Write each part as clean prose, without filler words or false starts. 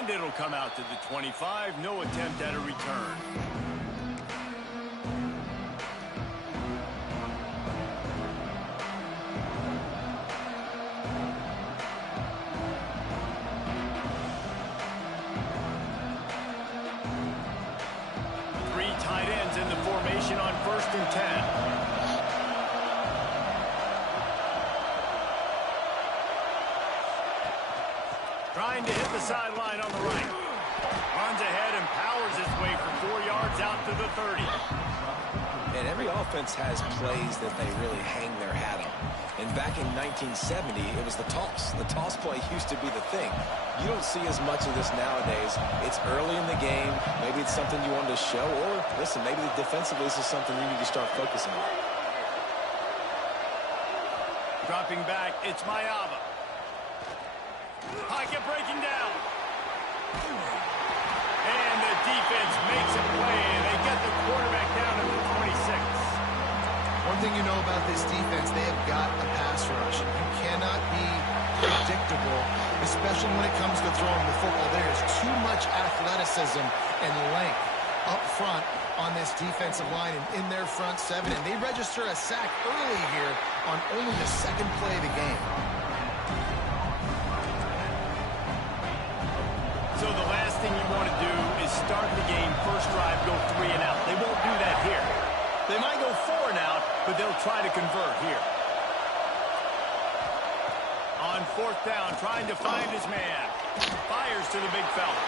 And it'll come out to the 25. No attempt at a return. Three tight ends in the formation on 1st and 10. Trying to hit the sideline on the right. Runs ahead and powers his way for 4 yards out to the 30. And every offense has plays that they really hang their hat on. And back in 1970, it was the toss. The toss play used to be the thing. You don't see as much of this nowadays. It's early in the game. Maybe it's something you wanted to show. Or, listen, maybe defensively this is something you need to start focusing on. Dropping back, it's Mayava. Pocket breaking down. And the defense makes a play, and they get the quarterback down to the 26. One thing you know about this defense, they have got a pass rush. You cannot be predictable, especially when it comes to throwing the football. There is too much athleticism and length up front on this defensive line and in their front seven. And they register a sack early here on only the second play of the game. So the last thing you want to do is start the game, first drive, go 3 and out. They won't do that here. They might go 4 and out, but they'll try to convert here. On 4th down, trying to find his man. Fires to the big fella.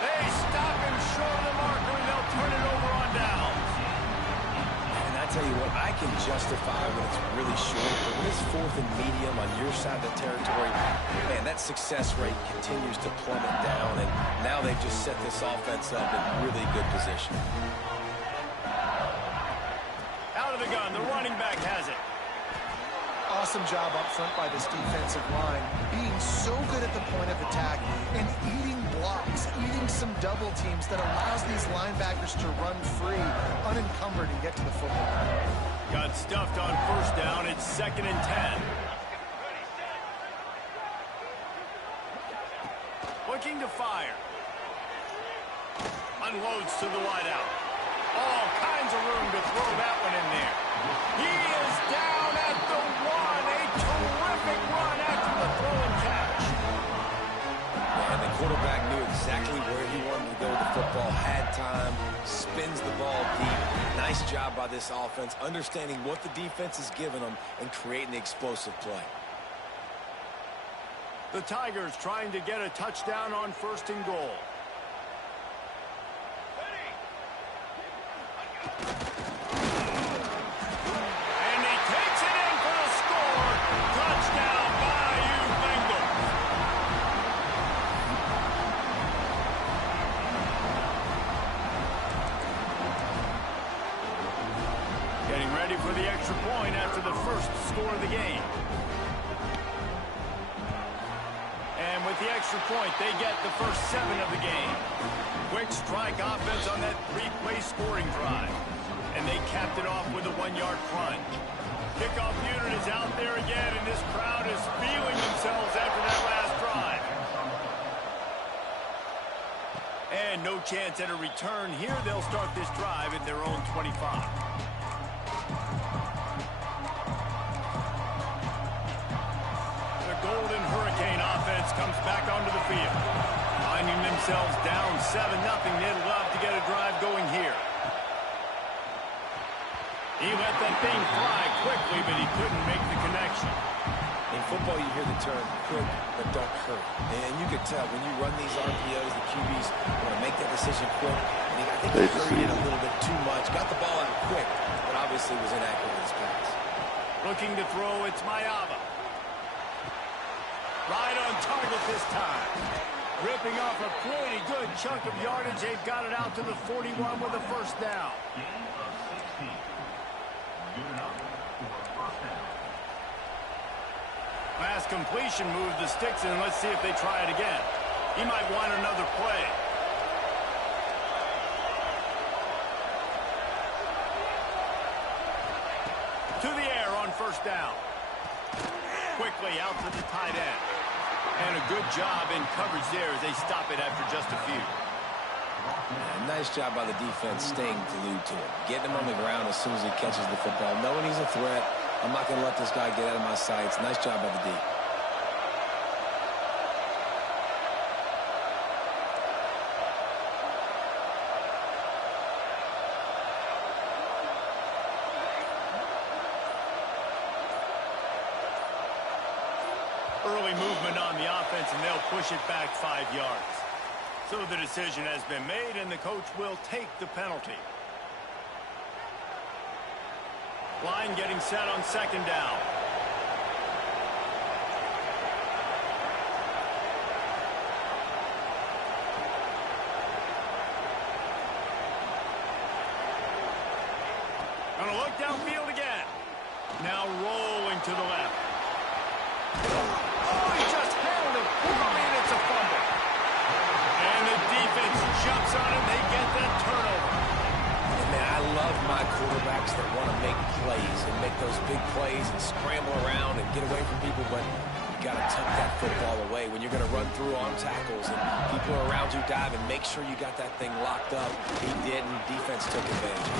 They stop him short of the marker, and they'll turn it over on downs. And I tell you what, I can justify when it's really short, but when it's 4th and medium on your side of the territory, man, that success rate continues to plummet down, and now they've just set this offense up in really good position. Out of the gun, the running back has it. Awesome job up front by this defensive line, being so good at the point of attack and eating blocks, eating some double teams that allows these linebackers to run free, unencumbered, and get to the football. Got stuffed on 1st down. It's 2nd and 10. Looking to fire. Unloads to the wideout. All kinds of room to throw that one in there. He is down at the 1. A terrific run after the throw and catch. And the quarterback knew exactly where he wanted to go with the football, had time, spins the ball deep. Nice job by this offense, understanding what the defense is giving them and creating the explosive play. The Tigers trying to get a touchdown on 1st and goal. And he takes it in for the score. Touchdown, Bayou Bengals. Getting ready for the extra point after the first score of the game. And with the extra point, they get the first 7 of the game. Quick strike offense on that 3-play scoring drive. And they capped it off with a 1-yard plunge. Kickoff unit is out there again, and this crowd is feeling themselves after that last drive. And no chance at a return here. They'll start this drive at their own 25. The Golden Hurricane offense comes back onto the field. Finding themselves down 7-0, they'd love to get a drive going here. He let that thing fly quickly, but he couldn't make the connection. In football, you hear the term quick, but don't hurt. And you can tell when you run these RPOs, the QBs want to make that decision quick. And I think he hurried it a little bit too much. Got the ball out quick, but obviously was inaccurate with his pass. Looking to throw, it's Mayava. Right on target this time. Ripping off a pretty good chunk of yardage. They've got it out to the 41 with a first down. Pass completion moves the sticks in. Let's see if they try it again. He might want another play. To the air on first down. Quickly out to the tight end. And a good job in coverage there as they stop it after just a few. Yeah, nice job by the defense staying glued to him. Getting him on the ground as soon as he catches the football. Knowing he's a threat. I'm not going to let this guy get out of my sights. Nice job by the D. Early movement on the offense, and they'll push it back 5 yards. So the decision has been made, and the coach will take the penalty. Line getting set on second down. Gonna look downfield again. Now rolling to the left. Oh, he just handled it poorly, and it's a fumble. And the defense jumps on it. They get that turnover. Man, I love my quarterbacks that want to make plays and make those big plays and scramble around and get away from people, but you got to tuck that football away when you're going to run through arm tackles and people are around you dive, and make sure you got that thing locked up. He did, and defense took advantage.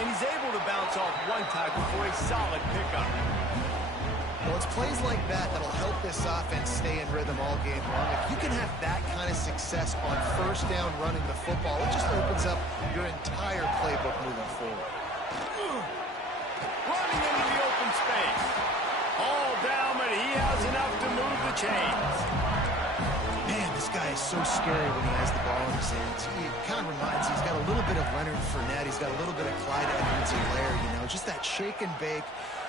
And he's able to bounce off one tackle for a solid pickup. Well, it's plays like that that'll help this offense stay in rhythm all game long. If you can have that kind of success on first down running the football, it just opens up your entire playbook moving forward. Running into the open space. All down, but he has enough to move the chains. Man, this guy is so scary when he has the ball in his hands. He kind of reminds, he's got a little bit of Leonard Fournette. He's got a little bit of Clyde Edwards-Helaire, you know, just that shake and bake.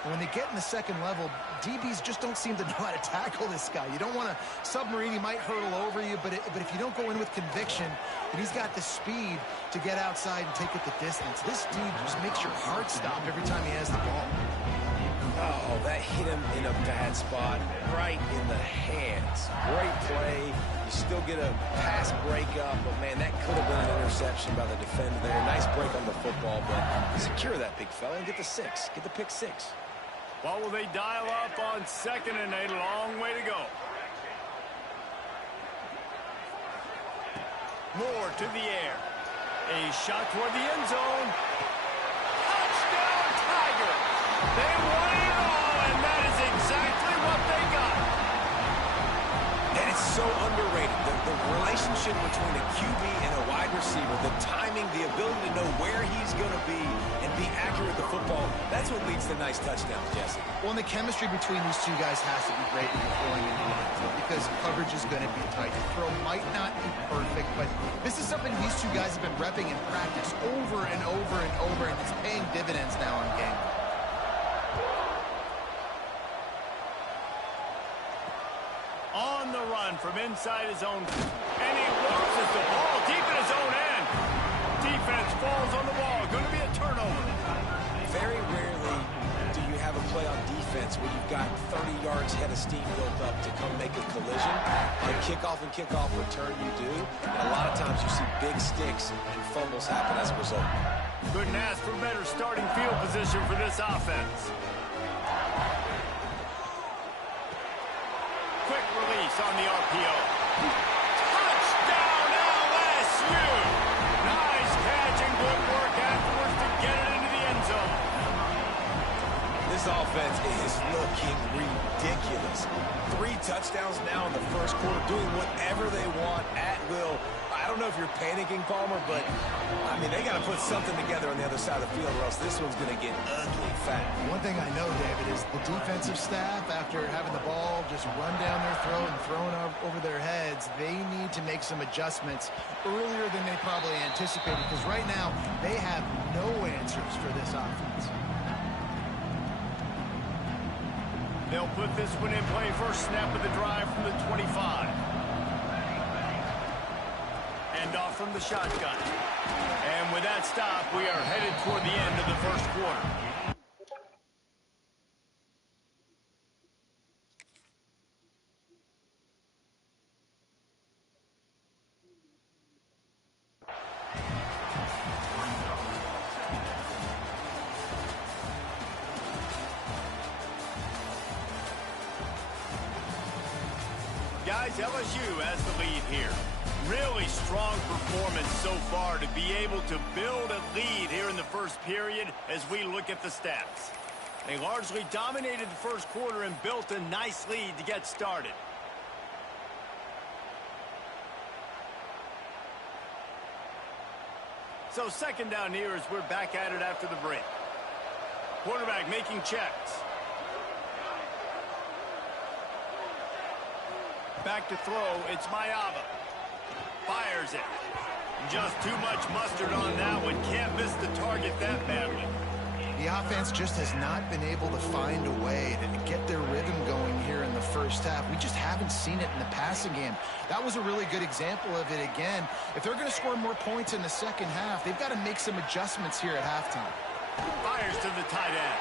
And when they get in the second level, DBs just don't seem to know how to tackle this guy. You don't want to submarine. He might hurdle over you, but if you don't go in with conviction, and he's got the speed to get outside and take it the distance. This dude just makes your heart stop every time he has the ball. Oh, that hit him in a bad spot, right in the hands. Great play. You still get a pass breakup, but, man, that could have been an interception by the defender there. Nice break on the football, but secure that big fella and get the 6. Get the pick 6. What will they dial up on second and a long way to go? Moore to the air. A shot toward the end zone. Touchdown, Tigers! They won it all, and that is exactly what they got. And it's so underrated. The relationship between a QB and a wide receiver, the timing, the ability to know where he's going to be and be accurate with the football, that's what leads to nice touchdowns, Jesse. Well, and the chemistry between these two guys has to be great when you're throwing into the field because coverage is going to be tight. The throw might not be perfect, but this is something these two guys have been repping in practice over and over and over, and it's paying dividends now in game. On the run from inside his own, and he loses the ball deep in his own end. Defense falls on the ball. Going to be a turnover. Very rarely do you have a play on defense where you've got 30 yards head of steam built up to come make a collision. On kickoff and kickoff return, you do. And a lot of times you see big sticks and fumbles happen as a result. Couldn't ask for better starting field position for this offense. Quick release on the RPO. Touchdown LSU! Nice catch and good work afterwards to get it into the end zone. This offense is looking ridiculous. 3 touchdowns now in the first quarter, doing whatever they want at will. I don't know if you're panicking, Palmer, but, I mean, they got to put something together on the other side of the field or else this one's going to get ugly fat. One thing I know, David, is the defensive staff, after having the ball just run down their throat and thrown over their heads, they need to make some adjustments earlier than they probably anticipated because right now they have no answers for this offense. They'll put this one in play. First snap of the drive from the 25. And off from the shotgun. And with that stop, we are headed toward the end of the first quarter. guys, LSU has the lead here. Really strong performance so far to be able to build a lead here in the first period as we look at the stats. They largely dominated the first quarter and built a nice lead to get started. So second down here as we're back at it after the break. Quarterback making checks. Back to throw, it's Mayava. Fires it. Just too much mustard on that one. Can't miss the target that badly. The offense just has not been able to find a way to get their rhythm going here in the first half. We just haven't seen it in the passing game. That was a really good example of it again. If they're going to score more points in the second half, they've got to make some adjustments here at halftime. Fires to the tight end.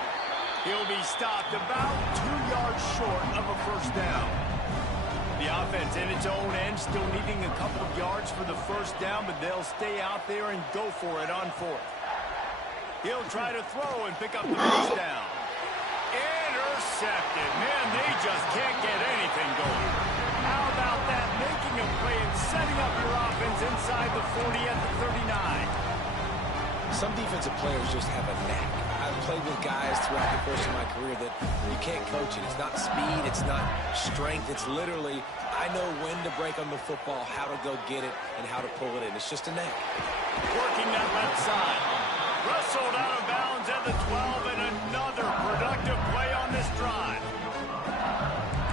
He'll be stopped about 2 yards short of a first down. The offense in its own end still needing a couple of yards for the first down, but they'll stay out there and go for it on fourth. He'll try to throw and pick up the first down. Intercepted. Man, they just can't get anything going. How about that? Making a play and setting up your offense inside the 40 at the 39. Some defensive players just have a knack. I've played with guys throughout the course of my career that you can't coach it. It's not speed. It's not strength. It's literally, I know when to break on the football, how to go get it, and how to pull it in. It's just a knack. Working that left side. Wrestled out of bounds at the 12, and another productive play on this drive.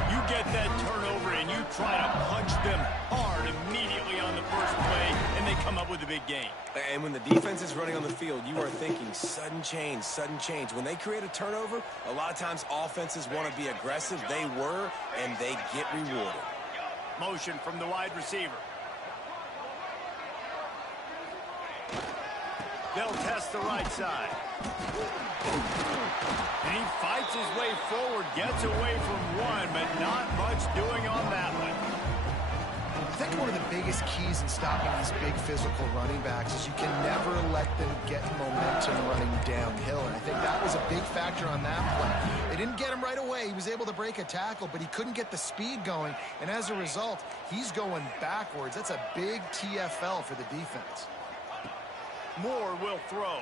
You get that turnover, and you try to punch them hard immediately on the first play, and they come up with a big gain. And when the defense is running on the field, you are thinking sudden change, sudden change. When they create a turnover, a lot of times offenses want to be aggressive. They were, and they get rewarded. Motion from the wide receiver. They'll test the right side. And he fights his way forward, gets away from one, but not much doing on that one. I think one of the biggest keys in stopping these big physical running backs is you can never let them get momentum running downhill. And I think that was a big factor on that play. They didn't get him right away. He was able to break a tackle, but he couldn't get the speed going. And as a result, he's going backwards. That's a big TFL for the defense. Moore will throw.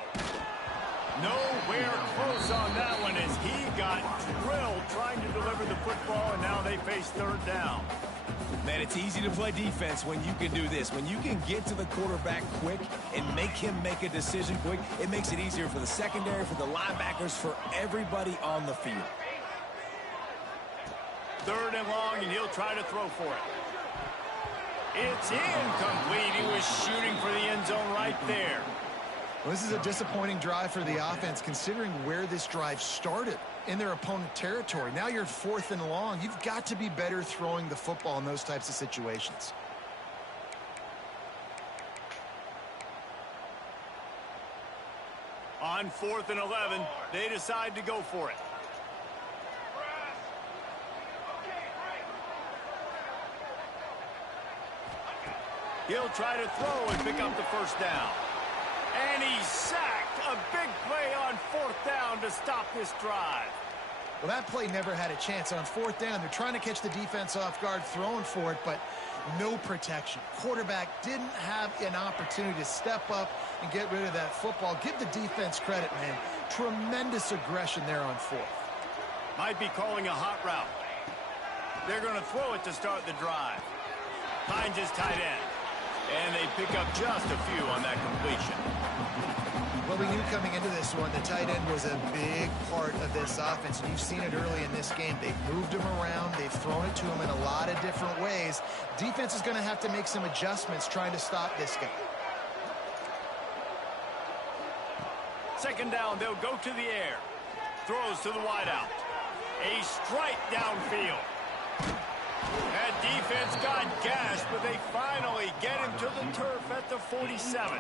Nowhere close on that one as he got drilled trying to deliver the football, and now they face third down. Man, it's easy to play defense when you can do this. When you can get to the quarterback quick and make him make a decision quick, it makes it easier for the secondary, for the linebackers, for everybody on the field. Third and long, and he'll try to throw for it. It's incomplete. He was shooting for the end zone right there. Well, this is a disappointing drive for the offense considering where this drive started in their opponent territory. Now you're 4th and long. You've got to be better throwing the football in those types of situations. On 4th and 11, they decide to go for it. He'll try to throw and pick up the first down. And he's sacked. A big play on 4th down to stop this drive. Well, that play never had a chance. On 4th down, they're trying to catch the defense off guard, throwing for it, but no protection. Quarterback didn't have an opportunity to step up and get rid of that football. Give the defense credit, man. Tremendous aggression there on 4th. Might be calling a hot route. They're going to throw it to start the drive. Finds his tight end. And they pick up just a few on that completion. Well, we knew coming into this one, the tight end was a big part of this offense. And you've seen it early in this game. They've moved him around. They've thrown it to him in a lot of different ways. Defense is going to have to make some adjustments trying to stop this guy. Second down, they'll go to the air. Throws to the wideout. A strike downfield. That defense got gashed, but they finally get him to the turf at the 47.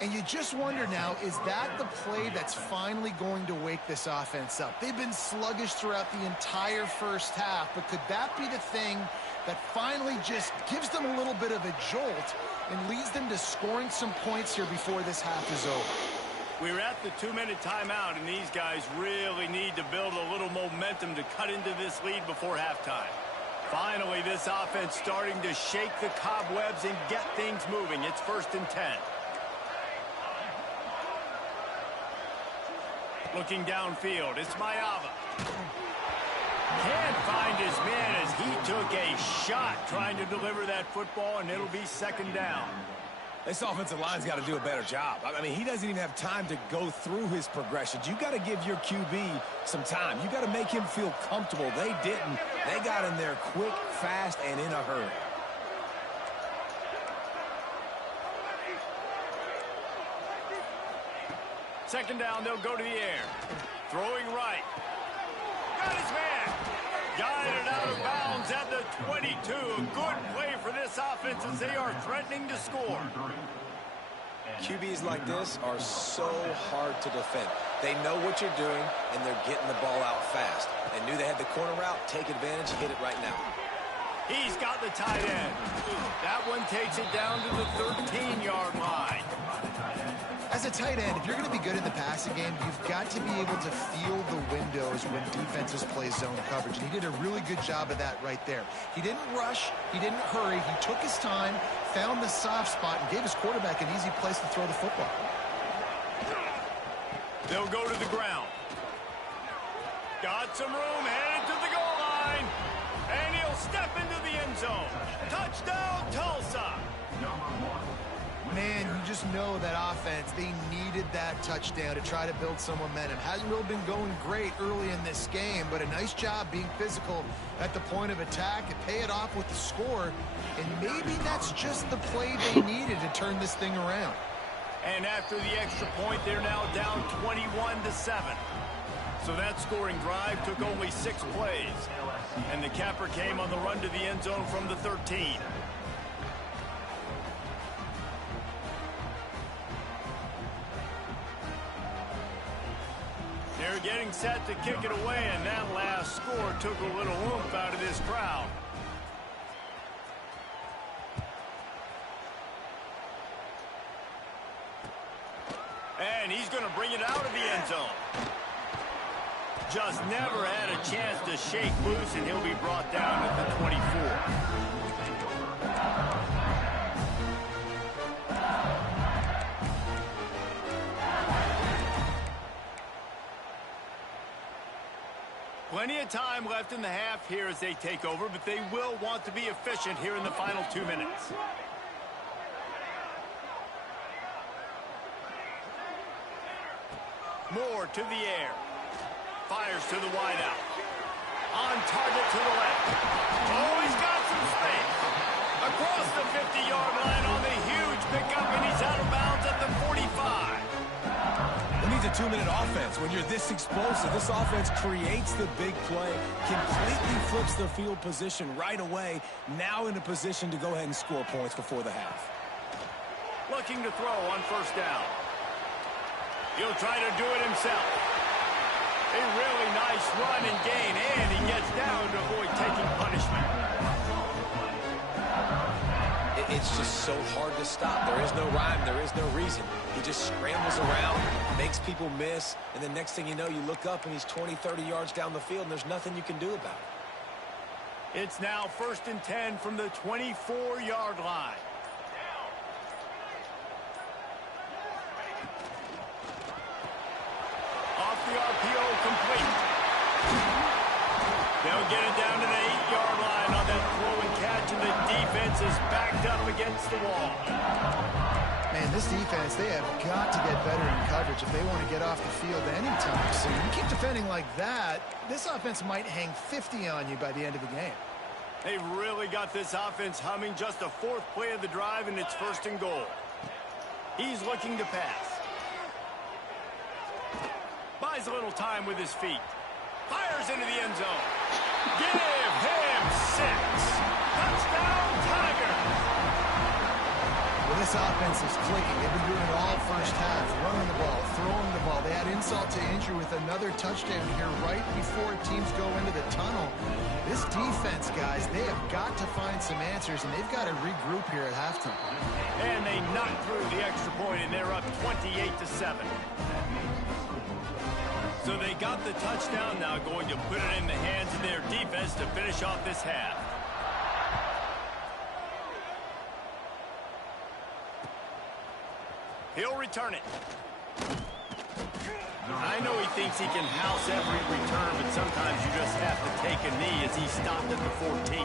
And you just wonder now, is that the play that's finally going to wake this offense up? They've been sluggish throughout the entire first half, but could that be the thing that finally just gives them a little bit of a jolt and leads them to scoring some points here before this half is over? We're at the 2-minute timeout, and these guys really need to build a little momentum to cut into this lead before halftime. Finally, this offense starting to shake the cobwebs and get things moving. It's 1st and 10. Looking downfield, it's Mayava. Can't find his man as he took a shot trying to deliver that football, and it'll be 2nd down. This offensive line's got to do a better job. I mean, he doesn't even have time to go through his progressions. You got to give your QB some time. You got to make him feel comfortable. They didn't. They got in there quick, fast, and in a hurry. Second down, they'll go to the air. Throwing right. Got his man. Guided out of bounds at the 22. A good play for this offense as they are threatening to score. QBs like this are so hard to defend. They know what you're doing, and they're getting the ball out fast. They knew they had the corner route. Take advantage. Hit it right now. He's got the tight end. That one takes it down to the 13-yard line. As a tight end, if you're going to be good in the passing game, you've got to be able to feel the windows when defenses play zone coverage. And he did a really good job of that right there. He didn't rush. He didn't hurry. He took his time, found the soft spot, and gave his quarterback an easy place to throw the football. They'll go to the ground. Got some room, headed to the goal line. And he'll step into the end zone. Touchdown, Tulsa. Man, you just know that offense, they needed that touchdown to try to build some momentum. Hasn't really been going great early in this game, but a nice job being physical at the point of attack and pay it off with the score. And maybe that's just the play they needed to turn this thing around. And after the extra point, they're now down 21-7. So that scoring drive took only 6 plays. And the capper came on the run to the end zone from the 13. They're getting set to kick it away, and that last score took a little oomph out of this crowd. And he's going to bring it out of the end zone. Just never had a chance to shake loose, and he'll be brought down at the 24. Plenty of time left in the half here as they take over, but they will want to be efficient here in the final 2 minutes. Moore to the air. Fires to the wideout. On target to the left. Oh, he's got some space. Across the 50-yard line on the huge pickup, and he's out of bounds at the 45. It needs a 2-minute offense. When you're this explosive, this offense creates the big play, completely flips the field position right away, now in a position to go ahead and score points before the half. Looking to throw on 1st down. He'll try to do it himself. A really nice run and gain, and he gets down to avoid taking punishment. It's just so hard to stop. There is no rhyme. There is no reason. He just scrambles around, makes people miss, and the next thing you know, you look up and he's 20, 30 yards down the field, and there's nothing you can do about it. It's now 1st and 10 from the 24-yard line. Off the RPO, complete. They'll get it down to the 8-yard line on that throw and catch, and the defense is backed up against the wall. Man, this defense, they have got to get better in coverage if they want to get off the field anytime soon. You keep defending like that, this offense might hang 50 on you by the end of the game. They've really got this offense humming. Just a 4th play of the drive, and it's 1st and goal. He's looking to pass. Buys a little time with his feet. Fires into the end zone. Give him 6. Touchdown, Tigers. Well, this offense is clicking. They've been doing it all first half. Running the ball, throwing the ball. They had insult to injury with another touchdown here right before teams go into the tunnel. This defense, guys, they have got to find some answers, and they've got to regroup here at halftime. And they knock through the extra point, and they're up 28-7. So they got the touchdown, now going to put it in the hands of their defense to finish off this half. He'll return it. I know he thinks he can house every return, but sometimes you just have to take a knee as he stopped at the 14.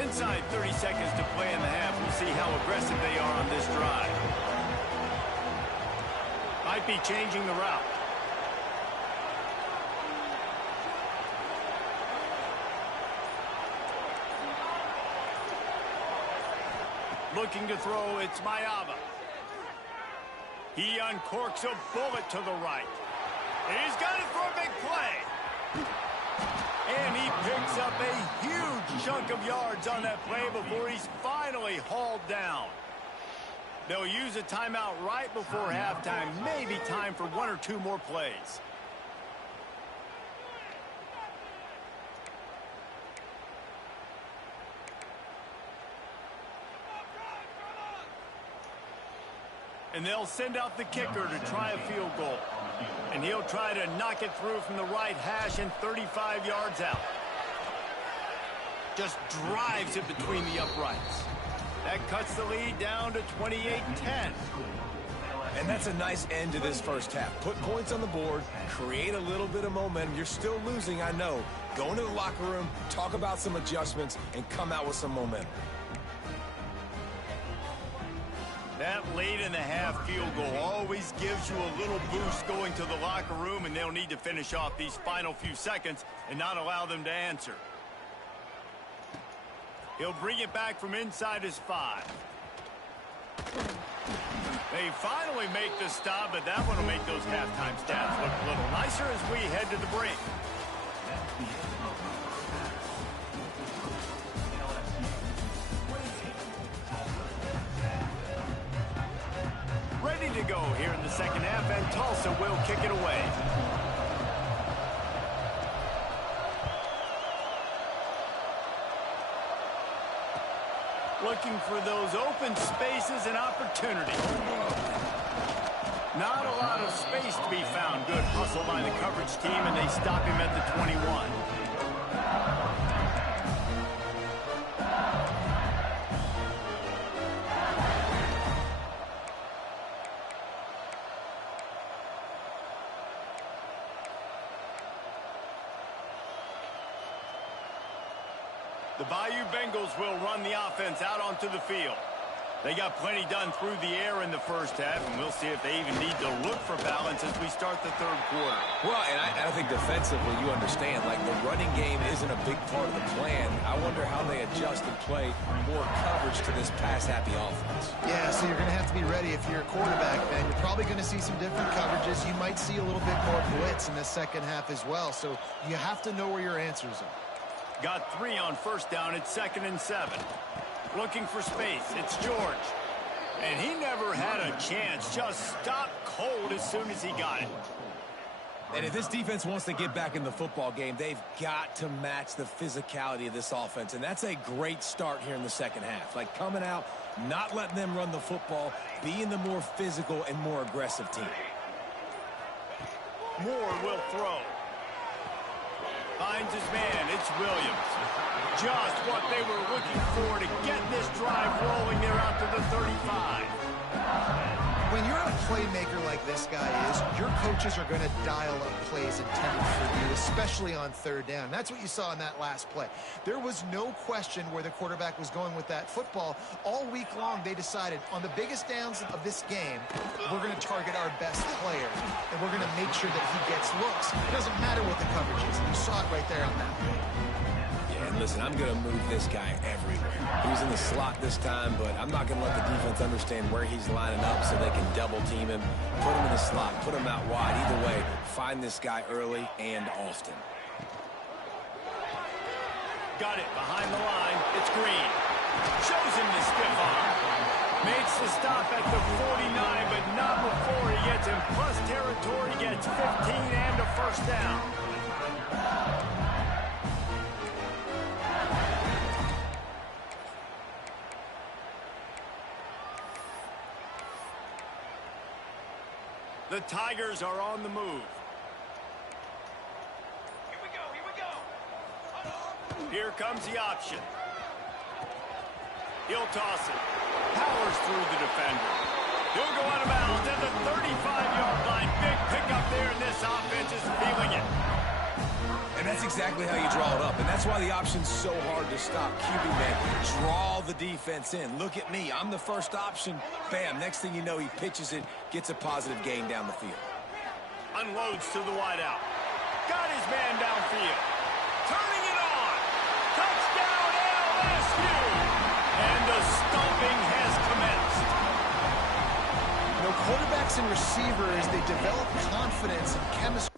Inside 30 seconds to play in the half. We'll see how aggressive they are on this drive. Might be changing the route. Looking to throw, it's Mayava. He uncorks a bullet to the right. He's got it for a big play. And he picks up a huge chunk of yards on that play before he's finally hauled down. They'll use a timeout right before halftime. Maybe time for one or two more plays. And they'll send out the kicker to try a field goal. And he'll try to knock it through from the right hash and 35 yards out. Just drives it between the uprights. That cuts the lead down to 28-10. And that's a nice end to this first half. Put points on the board, create a little bit of momentum. You're still losing, I know. Go into the locker room, talk about some adjustments, and come out with some momentum. That late in the half field goal always gives you a little boost going to the locker room, and they'll need to finish off these final few seconds and not allow them to answer. He'll bring it back from inside his 5. They finally make the stop, but that one will make those halftime stats look a little nicer as we head to the break. Ready to go here in the second half, and Tulsa will kick it away. Looking for those open spaces and opportunity. Not a lot of space to be found. Good hustle by the coverage team, and they stop him at the 21. The Bayou Bengals will run the offense out onto the field. They got plenty done through the air in the first half, and we'll see if they even need to look for balance as we start the third quarter. Well, and I think defensively, you understand, like the running game isn't a big part of the plan. I wonder how they adjust and play more coverage to this pass-happy offense. Yeah, so you're going to have to be ready if you're a quarterback, man. You're probably going to see some different coverages. You might see a little bit more blitz in the second half as well, so you have to know where your answers are. Got 3 on first down. It's 2nd and 7. Looking for space. It's George. And he never had a chance. Just stopped cold as soon as he got it. And if this defense wants to get back in the football game, they've got to match the physicality of this offense. And that's a great start here in the second half. Like coming out, not letting them run the football, being the more physical and more aggressive team. Moore will throw. Finds his man. It's Williams. Just what they were looking for to get this drive rolling. They're out to the 35. When you're a playmaker like this guy is, your coaches are going to dial up plays intended for you, especially on third down. That's what you saw in that last play. There was no question where the quarterback was going with that football. All week long, they decided on the biggest downs of this game, we're going to target our best player, and we're going to make sure that he gets looks. It doesn't matter what the coverage is. You saw it right there on that play. And listen, I'm going to move this guy everywhere. He's in the slot this time, but I'm not going to let the defense understand where he's lining up so they can double team him, put him in the slot, put him out wide. Either way, find this guy early and often. Got it behind the line. It's Green. Shows him the stiff arm. Makes the stop at the 49, but not before he gets in plus territory, gets 15 and a first down. The Tigers are on the move. Here comes the option. He'll toss it. Powers through the defender. He'll go out of bounds at the 35-yard line. Big pickup there, and this offense is feeling it. And that's exactly how you draw it up. And that's why the option's so hard to stop. QB, man, draw the defense in. Look at me. I'm the first option. Bam. Next thing you know, he pitches it, gets a positive gain down the field. Unloads to the wideout. Got his man downfield. Turning it on. Touchdown, LSU. And the stomping has commenced. You know, quarterbacks and receivers, they develop confidence and chemistry.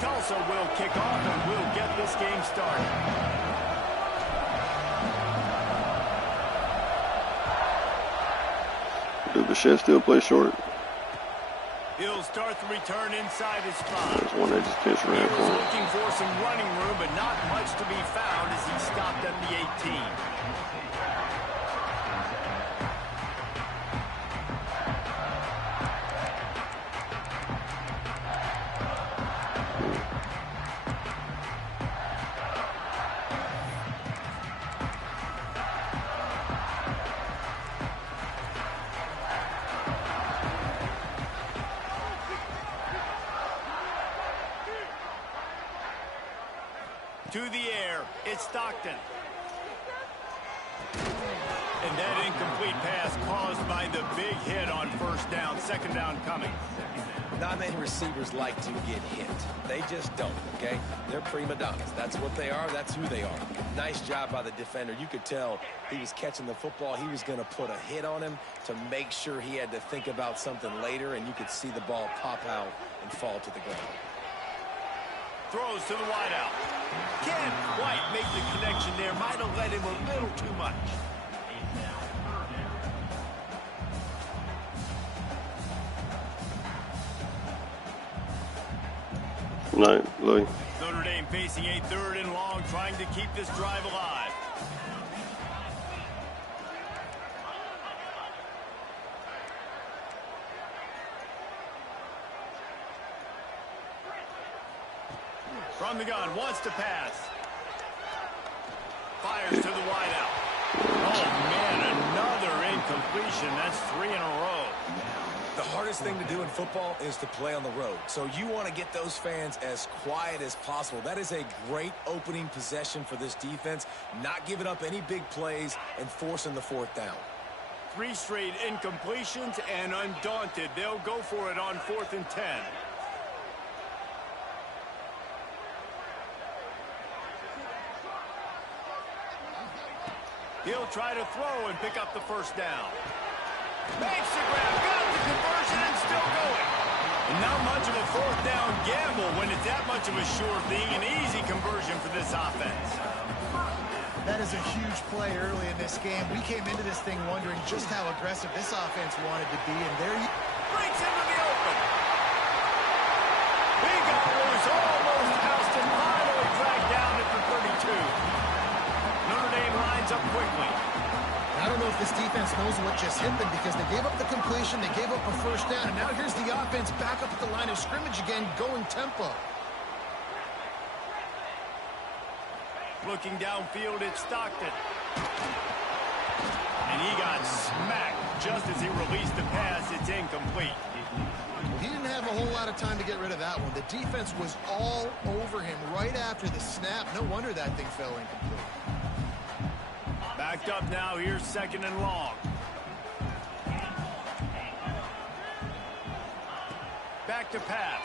Tulsa will kick off and will get this game started. Do Bichette still play short? He'll start the return inside his spot. There's one that just pitched He around was for him. looking for some running room, but not much to be found as he stopped at the 18. to the air. It's Stockton. And that incomplete pass caused by the big hit on first down. Second down coming. Not many receivers like to get hit. They just don't, okay? They're prima donnas. That's what they are. That's who they are. Nice job by the defender. You could tell he was catching the football. He was going to put a hit on him to make sure he had to think about something later, and you could see the ball pop out and fall to the ground. Throws to the wideout. Can't quite make the connection there. Might have led him a little too much. Night, Louis. Notre Dame facing a 3rd and long, trying to keep this drive alive. From the gun, wants to pass. Fires to the wideout. Oh, man, another incompletion. That's 3 in a row. The hardest thing to do in football is to play on the road. So you want to get those fans as quiet as possible. That is a great opening possession for this defense. Not giving up any big plays and forcing the 4th down. 3 straight incompletions, and undaunted, they'll go for it on 4th and 10. He'll try to throw and pick up the first down. Makes the grab, got the conversion, and still going. And not much of a 4th down gamble when it's that much of a sure thing. An easy conversion for this offense. That is a huge play early in this game. We came into this thing wondering just how aggressive this offense wanted to be, and there you... Breaks into the open. He got loose, almost housed him, finally dragged down at the 32. Notre Dame lines up quickly. I don't know if this defense knows what just hit them because they gave up the completion, they gave up a first down, and now here's the offense back up at the line of scrimmage again, going tempo. Looking downfield, it's Stockton. And he got smacked just as he released the pass. It's incomplete. He didn't have a whole lot of time to get rid of that one. The defense was all over him right after the snap. No wonder that thing fell incomplete. Backed up now. Here's 2nd and long. Back to pass.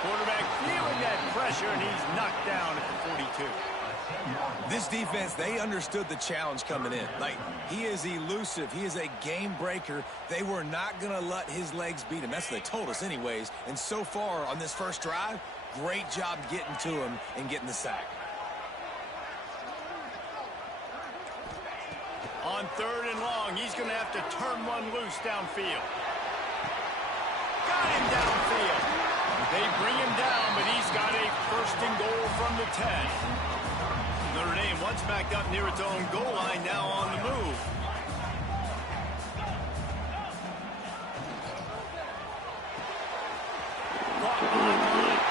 Quarterback feeling that pressure, and he's knocked down at the 42. This defense, they understood the challenge coming in. Like, he is elusive. He is a game breaker. They were not going to let his legs beat him. That's what they told us anyways. And so far on this first drive, great job getting to him and getting the sack. On 3rd and long, he's going to have to turn one loose downfield. Got him downfield. They bring him down, but he's got a 1st and goal from the 10. Notre Dame once backed up near its own goal line, now on the move.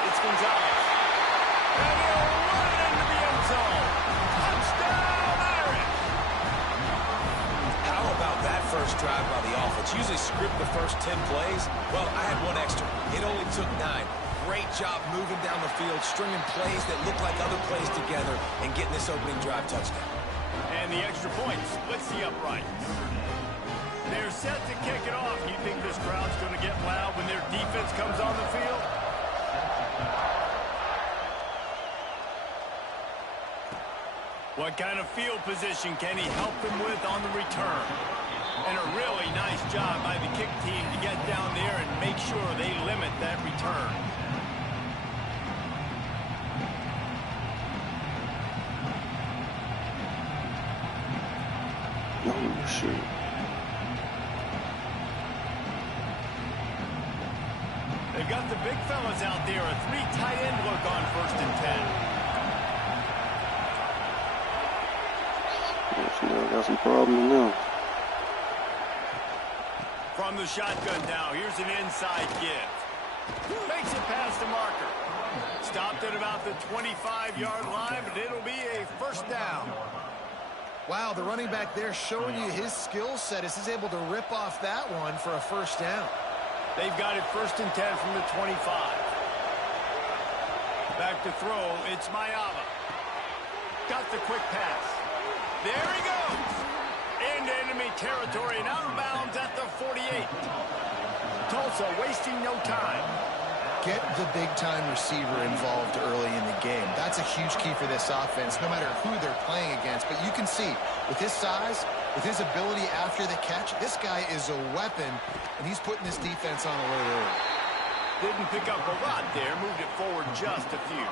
It's Gonzalez. And he'll run it into the end zone. Touchdown, Irish! How about that first drive by the offense? Usually script the first 10 plays. Well, I had one extra. It only took 9. Great job moving down the field, stringing plays that look like other plays together, and getting this opening drive touchdown. And the extra point splits the upright. They're set to kick it off. You think this crowd's going to get loud when their defense comes on the field? What kind of field position can he help them with on the return? And a really nice job by the kick team to get down there and make sure they limit that return. Oh, shoot. They've got the big fellas out there. A 3 tight end look on 1st and 10. Yes, now got some problems now. From the shotgun now, here's an inside give. Makes it past the marker. Stopped at about the 25-yard line, but it'll be a 1st down. Wow, the running back there showing you his skill set as he's able to rip off that one for a 1st down. They've got it 1st and 10 from the 25. Back to throw, it's Mayava. Got the quick pass. There he goes. Into enemy territory and out of bounds at the 48. Tulsa wasting no time. Get the big-time receiver involved early in the game. That's a huge key for this offense, no matter who they're playing against. But you can see, with his size, with his ability after the catch, this guy is a weapon, and he's putting this defense on alert early. Didn't pick up a lot there, moved it forward just a few.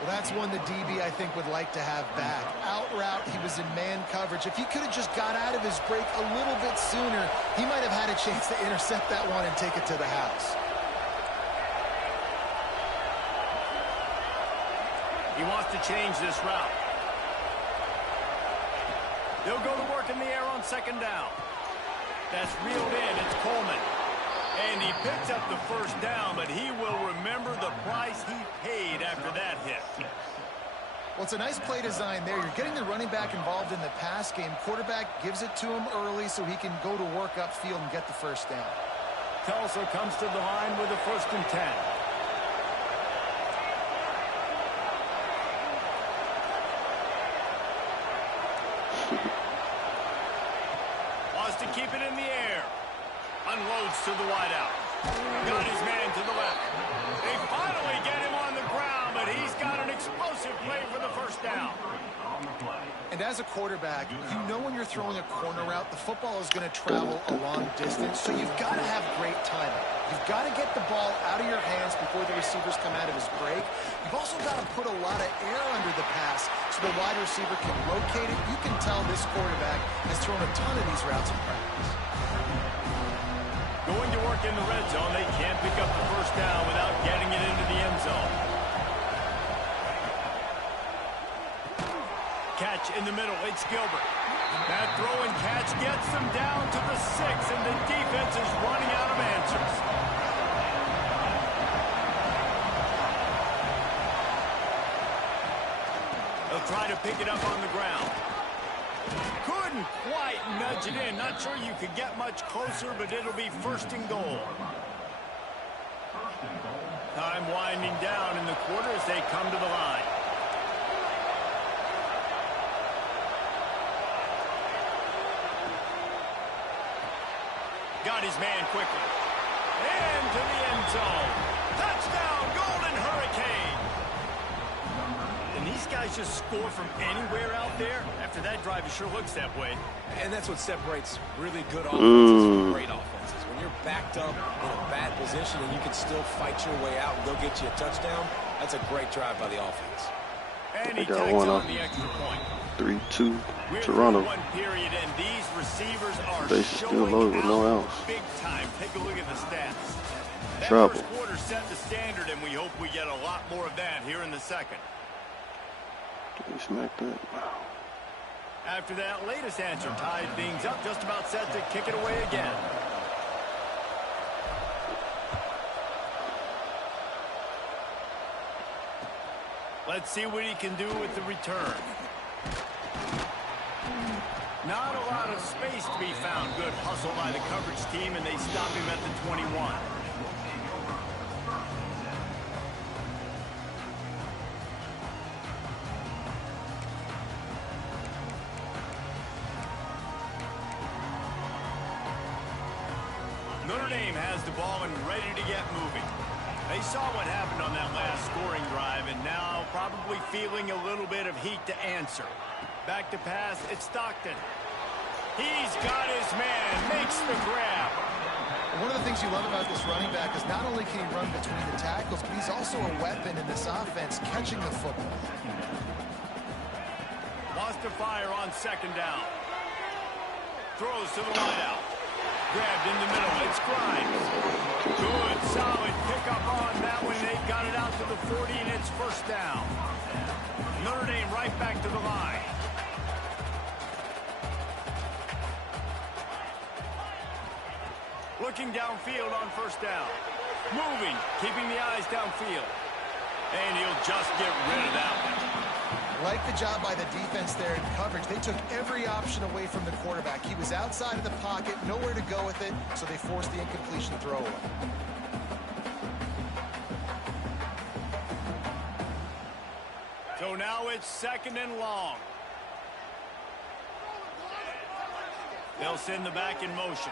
Well, that's one the DB, I think, would like to have back. Out route, he was in man coverage. If he could have just got out of his break a little bit sooner, he might have had a chance to intercept that one and take it to the house. He wants to change this route. They'll go to work in the air on second down. That's reeled in. It's Coleman. And he picks up the first down, but he will remember the price he paid after that hit. Well, it's a nice play design there. You're getting the running back involved in the pass game. Quarterback gives it to him early so he can go to work upfield and get the first down. Tulsa comes to the line with a 1st and 10. Wants to keep it in the air. Unloads to the wideout. Got his man to the left. They finally get him on the ground, but he's got an explosive play for the first down. And as a quarterback, you know when you're throwing a corner route, the football is going to travel a long distance, so you've got to have great timing. You've got to get the ball out of your hands before the receivers come out of his break. You've also got to put a lot of air under the pass so the wide receiver can locate it. You can tell this quarterback has thrown a ton of these routes in practice. Going to work in the red zone. They can't pick up the first down without getting it into the end zone. Catch in the middle. It's Gilbert. That throw and catch gets them down to the 6, and the defense is running out of answers. They'll try to pick it up on the ground. Couldn't quite nudge it in. Not sure you could get much closer, but it'll be 1st and goal. Time winding down in the quarter as they come to the line. Got his man quickly. Into the end zone. Touchdown, Golden Hurricane. And these guys just score from anywhere out there. After that drive, it sure looks that way. And that's what separates really good offenses from great offenses. When you're backed up in a bad position and you can still fight your way out and go get you a touchdown, that's a great drive by the offense. And he got tags one on up. the extra point. 3-2 We're Toronto. through one period, and these receivers are They still showing loaded with no out outs. big time. Take a look at the stats. That Trouble. first quarter set the standard, and we hope we get a lot more of that here in the second. He smacked that. Wow. After that latest answer tied things up, just about set to kick it away again. Let's see what he can do with the return. Not a lot of space to be found. Good hustle by the coverage team, and they stop him at the 21. Notre Dame has the ball and ready to get moving. They saw what happened on that last scoring drive, and now probably feeling a little bit of heat to answer. Back to pass, it's Stockton. He's got his man, makes the grab. One of the things you love about this running back is not only can he run between the tackles, but he's also a weapon in this offense, catching the football. Wants to fire on second down. Throws to the wideout. Grabbed in the middle. It's Grimes. Good, solid pickup on that one. They got it out to the 40, and it's first down. Notre Dame right back to the line. Looking downfield on first down. Moving, keeping the eyes downfield. And he'll just get rid of that one. Like the job by the defense there in coverage. They took every option away from the quarterback. He was outside of the pocket, nowhere to go with it, so they forced the incompletion throwaway. So now it's 2nd and long. They'll send the back in motion.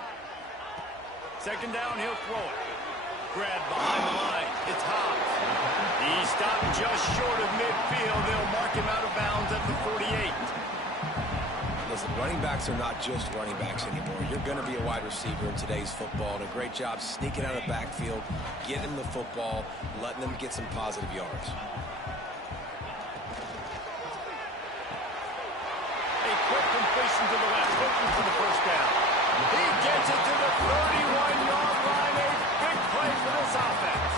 2nd down, he'll throw it. Grab behind the line. It's Hobbs. He stopped just short of midfield. They'll mark him out of bounds at the 48. Listen, running backs are not just running backs anymore. You're going to be a wide receiver in today's football. And a great job sneaking out of the backfield, getting them the football, letting them get some positive yards. A quick completion to the left, looking for the first down. He gets it to the 31-yard line. A big play for this offense.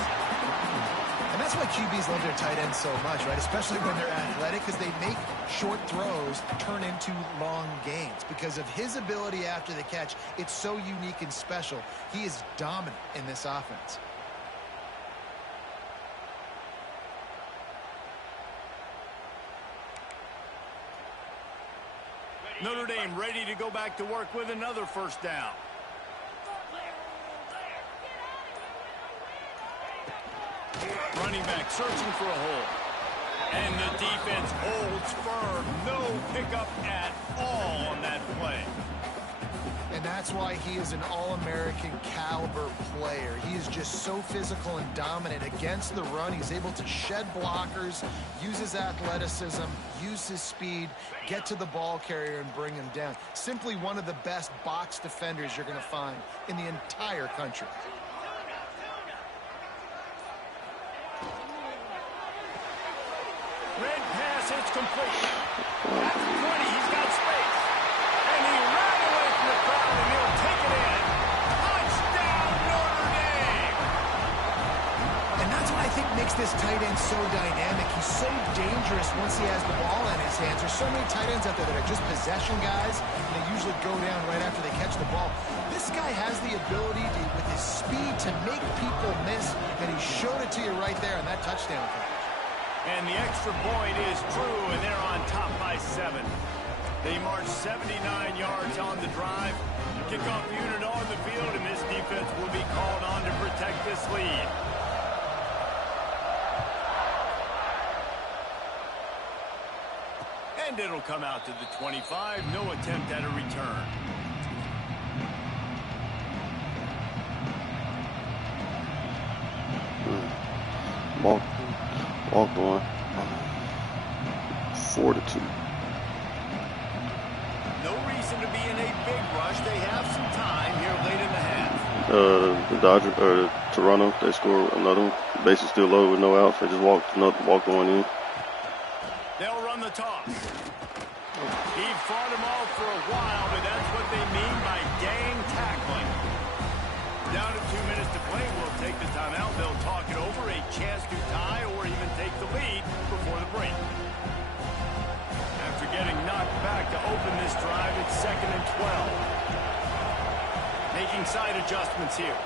And that's why QBs love their tight ends so much, right? Especially when they're athletic, because they make short throws turn into long gains. Because of his ability after the catch, it's so unique and special. He is dominant in this offense. Notre Dame ready to go back to work with another first down. Running back searching for a hole. And the defense holds firm. No pickup at all on that play. And that's why he is an All-American caliber player. He is just so physical and dominant against the run. He's able to shed blockers, use his athleticism, use his speed, get to the ball carrier and bring him down. Simply one of the best box defenders you're going to find in the entire country. Red pass, it's complete. At the 20, he's got space. And he ran away from the crowd, and he'll take it in. Touchdown, Notre Dame! And that's what I think makes this tight end so dynamic. He's so dangerous once he has the ball in his hands. There's so many tight ends out there that are just possession guys, and they usually go down right after they catch the ball. This guy has the ability to, with his speed, to make people miss, and he showed it to you right there on that touchdown catch. And the extra point is true, and they're on top by 7. They march 79 yards on the drive. Kickoff unit on the field, and this defense will be called on to protect this lead. And it'll come out to the 25. No attempt at a return. Walked on 4-2. No reason to be in a big rush. They have some time here late in the half. The Toronto, they scored another one. Bases still low with no outs. They just walked one in. They'll run the toss. He fought him off for a while, but that's what they mean by gang tackling. Down to 2 minutes to play. We'll take the timeout. They'll talk it over. A chance to tie or even take the lead before the break. After getting knocked back to open this drive, it's 2nd and 12. Making side adjustments here.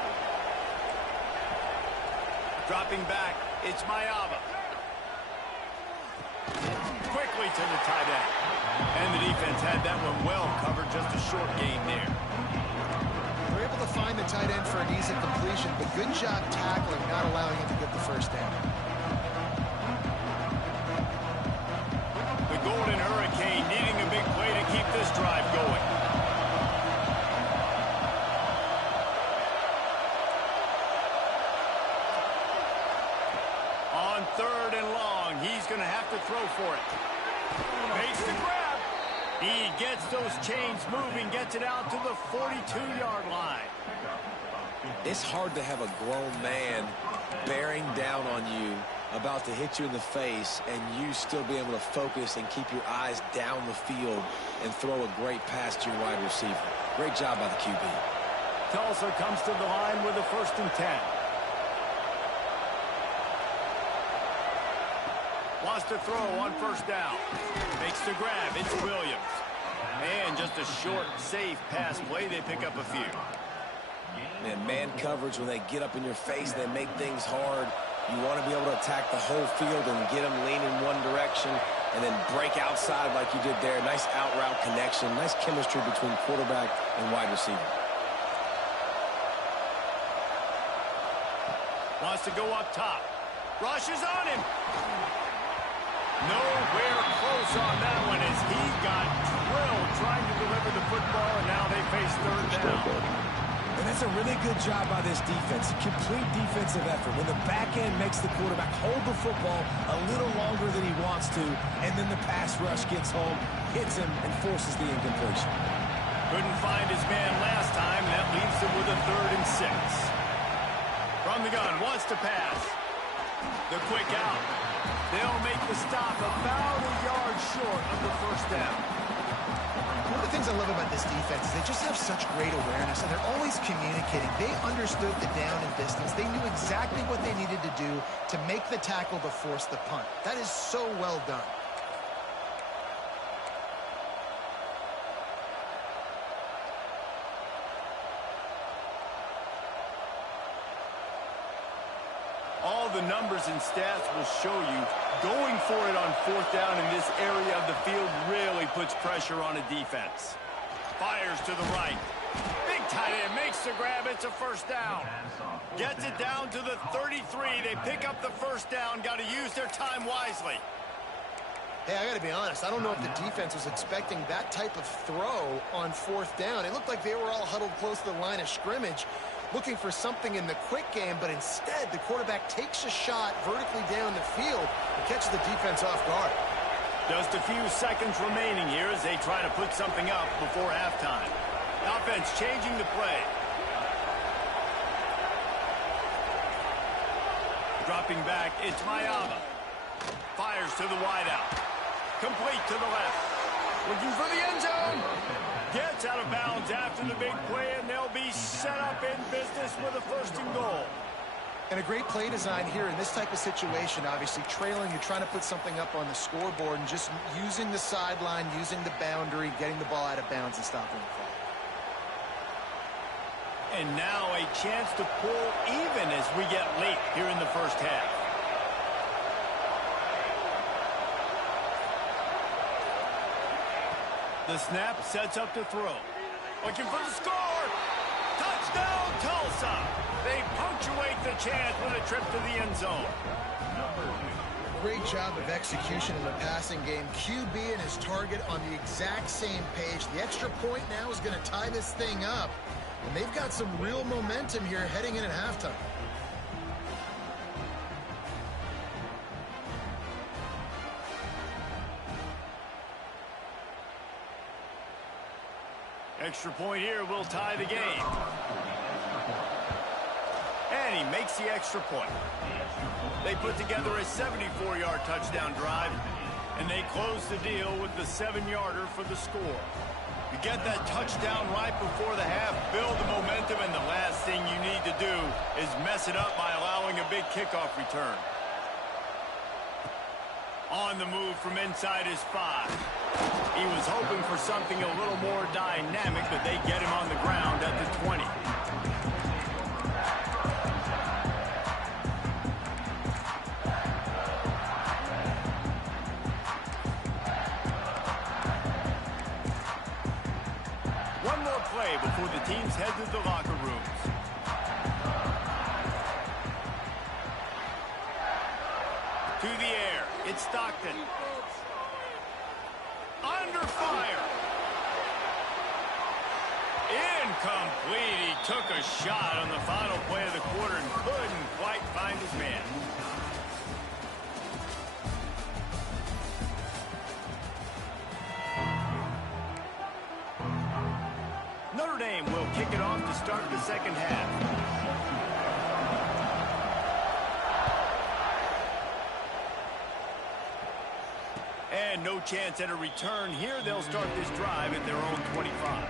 Dropping back. It's Mayava. Quickly to the tight end. And the defense had that one well covered. Just a short gain there. They're able to find the tight end for an easy completion, but good job tackling, not allowing him to get the first down. The Golden Hurricane needing a big play to keep this drive going. On 3rd and long, he's going to have to throw for it. Makes the grab. He gets those chains moving, gets it out to the 42-yard line. It's hard to have a grown man bearing down on you, about to hit you in the face, and you still be able to focus and keep your eyes down the field and throw a great pass to your wide receiver. Great job by the QB. Tulsa comes to the line with a 1st and 10. Wants to throw on 1st down. Makes the grab. It's Williams. And just a short, safe pass play. They pick up a few. Man coverage, when they get up in your face, they make things hard. You want to be able to attack the whole field and get them leaning one direction and then break outside like you did there. Nice out-route connection. Nice chemistry between quarterback and wide receiver. Wants to go up top. Rushes on him. Nowhere close on that one as he got drilled trying to deliver the football, and now they face third down. And that's a really good job by this defense. Complete defensive effort. When the back end makes the quarterback hold the football a little longer than he wants to, and then the pass rush gets home, hits him, and forces the incompletion. Couldn't find his man last time. That leaves him with a 3rd and 6. From the gun, wants to pass. The quick out. They'll make the stop about a yard short of the first down. One of the things I love about this defense is they just have such great awareness, and they're always communicating. They understood the down and distance. They knew exactly what they needed to do to make the tackle to force the punt. That is so well done. All the numbers and stats will show you going for it on 4th down in this area of the field really puts pressure on a defense. Fires to the right. Big tight end makes the grab. It's a first down. Gets it down to the 33. They pick up the first down. Got to use their time wisely. Hey, I got to be honest. I don't know if the defense was expecting that type of throw on 4th down. It looked like they were all huddled close to the line of scrimmage, looking for something in the quick game, but instead the quarterback takes a shot vertically down the field and catches the defense off guard. Just a few seconds remaining here as they try to put something up before halftime. Offense changing the play. Dropping back, it's Mayava. Fires to the wideout. Complete to the left. Looking for the end zone. Gets out of bounds after the big play, and they'll be set up in business with a 1st and goal. And a great play design here in this type of situation. Obviously, trailing, you're trying to put something up on the scoreboard and just using the sideline, using the boundary, getting the ball out of bounds and stopping the clock. And now a chance to pull even as we get late here in the first half. The snap sets up to throw. Looking for the score. Touchdown, Tulsa. They punctuate the chance with a trip to the end zone. Great job of execution in the passing game. QB and his target on the exact same page. The extra point now is going to tie this thing up. And they've got some real momentum here heading in at halftime. Extra point here will tie the game. And he makes the extra point. They put together a 74-yard touchdown drive, and they close the deal with the 7-yarder for the score. You get that touchdown right before the half, build the momentum, and the last thing you need to do is mess it up by allowing a big kickoff return. On the move from inside his 5. He was hoping for something a little more dynamic, but they get him on the ground at the 20. One more play before the teams head to the locker rooms. To the air, it's Stockton. Under fire. Incomplete. He took a shot on the final play of the quarter and couldn't quite find his man. Notre Dame will kick it off to start the second half. And no chance at a return here. They'll start this drive at their own 25.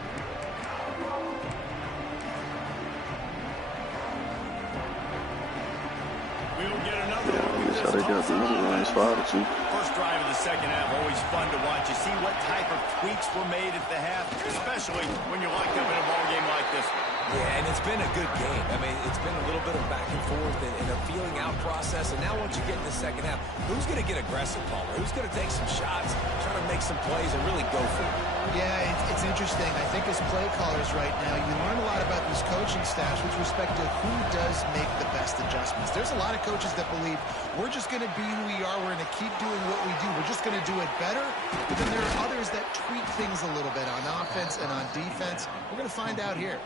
We'll get another look at this. That's how they got the number lines 5-2. First drive of the second half, always fun to watch. You see what type of tweaks were made at the half, especially when you're locked up in a ball game like this one. Yeah, and it's been a good game. I mean, it's been a little bit of back and forth and a feeling out process. And now once you get in the second half, who's going to get aggressive, Palmer? Who's going to take some shots, try to make some plays, and really go for it? Yeah, it's interesting. I think as play callers right now, you learn a lot about these coaching staffs with respect to who does make the best adjustments. There's a lot of coaches that believe we're just going to be who we are. We're going to keep doing what we do. We're just going to do it better. But then there are others that tweak things a little bit on offense and on defense. We're going to find out here.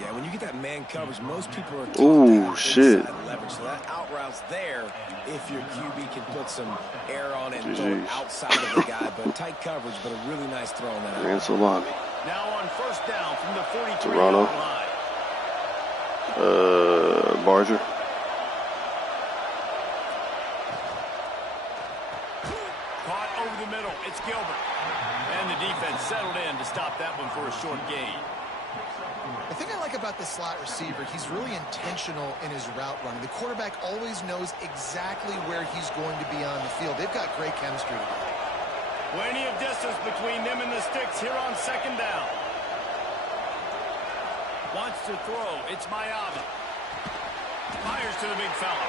Yeah, when you get that man coverage, most people are Ooh, shit. Leverage. So that out route's there if your QB can put some air on it and throw it outside of the guy. But tight coverage, but a really nice throw on that. And salami. Now on first down from the 43-yard Toronto. line. Barger. Caught over the middle. It's Gilbert. And the defense settled in to stop that one for a short gain. The thing I like about the slot receiver, he's really intentional in his route running. The quarterback always knows exactly where he's going to be on the field. They've got great chemistry together. Plenty of distance between them and the sticks here on second down. Wants to throw. It's Mayava. Fires to the big fella.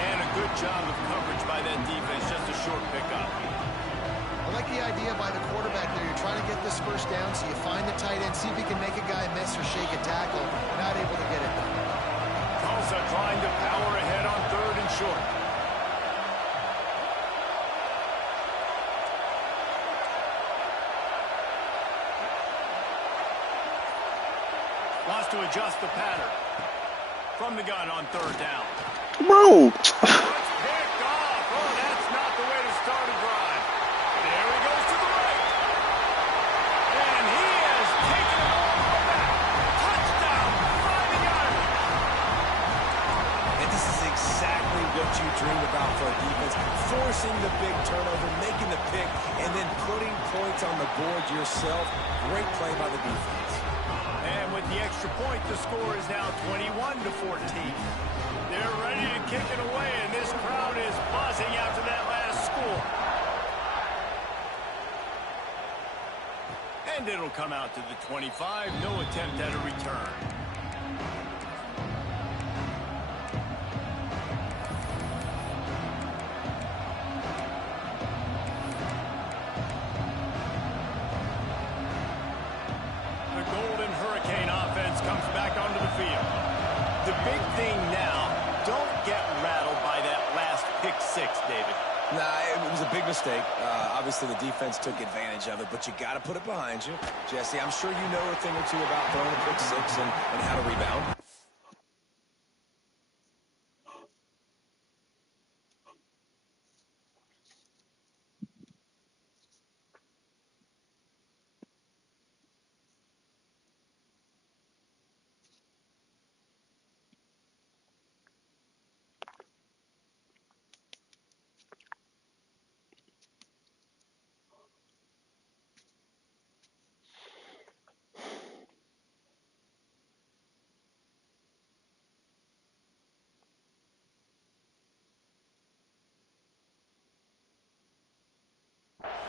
And a good job of coverage by that defense. Just a short pickup. I like the idea by the quarterback there. You're trying to get this first down, so you find the tight end, see if he can make a guy miss or shake a tackle. Not able to get it done. Tulsa trying to power ahead on third and short. Wants to adjust the pattern. From the gun on third down. Bro. It's picked off. Oh, that's not the way to start a drive. There he goes to the right. And he has taken it all the way back. Touchdown, Fighting Irish. And this is exactly what you dream about for a defense. Forcing the big turnover, making the pick, and then putting points on the board yourself. Great play by the defense. And with the extra point, the score is now 21-14. They're ready to kick it away, and this crowd is buzzing after that last score. And it'll come out to the 25. No attempt at a return. Comes back onto the field. The big thing now, don't get rattled by that last pick six, David. Nah, it was a big mistake. Obviously, the defense took advantage of it, but you got to put it behind you. Jesse, I'm sure you know a thing or two about throwing a pick six and how to rebound.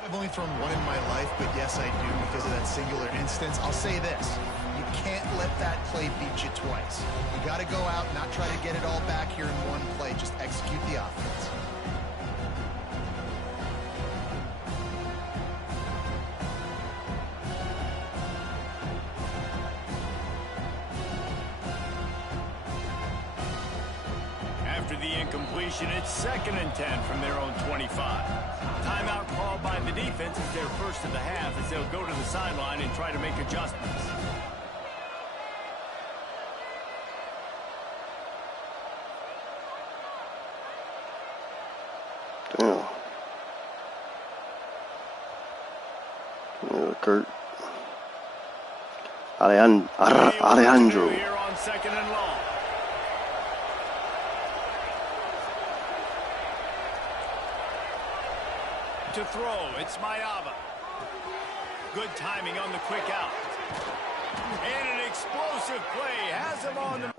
I've only thrown one in my life, but yes, I do because of that singular instance. I'll say this. You can't let that play beat you twice. You got to go out, not try to get it all back here in one play. Just execute the offense. After the incompletion, it's 2nd and 10 from their own 25. Timeout called by the defense is their first of the half as they'll go to the sideline and try to make adjustments. Damn. Yeah, Kurt. Alejandro. Here on 2nd and long. To throw, it's Mayava. Good timing on the quick out. And an explosive play has him on the...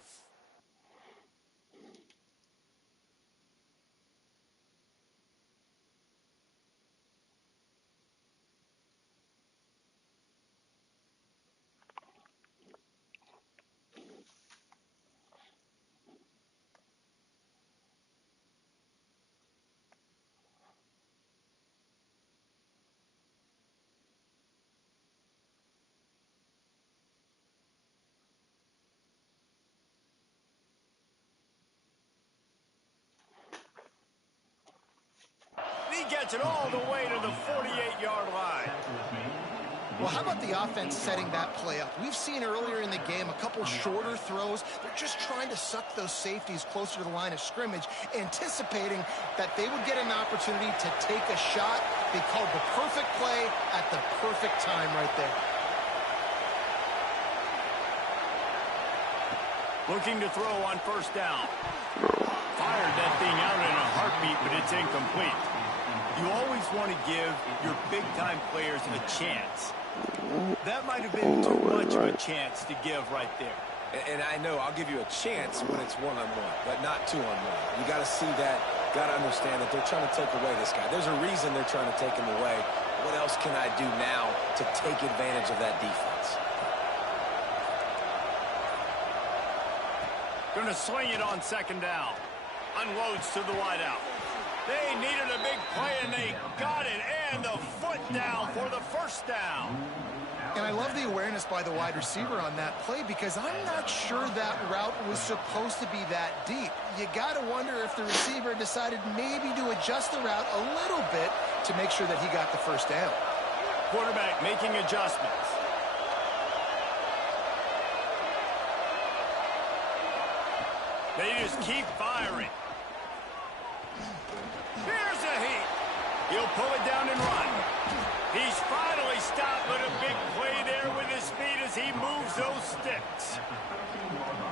gets it all the way to the 48-yard line. Well, how about the offense setting that play up? We've seen earlier in the game a couple shorter throws. They're just trying to suck those safeties closer to the line of scrimmage, anticipating that they would get an opportunity to take a shot. They called the perfect play at the perfect time right there. Looking to throw on first down. Fired that thing out in a heartbeat, but it's incomplete. You always want to give your big-time players a chance. That might have been too much of a chance to give right there. And I know I'll give you a chance when it's one-on-one, but not two-on-one. You got to see that, got to understand that they're trying to take away this guy. There's a reason they're trying to take him away. What else can I do now to take advantage of that defense? Going to swing it on second down. Unloads to the wideout. They needed a big play, and they got it. And the foot down for the first down. And I love the awareness by the wide receiver on that play, because I'm not sure that route was supposed to be that deep. You got to wonder if the receiver decided maybe to adjust the route a little bit to make sure that he got the first down. Quarterback making adjustments. They just keep firing. Here's a heat. He'll pull it down and run. He's finally stopped with a big play there with his speed as he moves those sticks.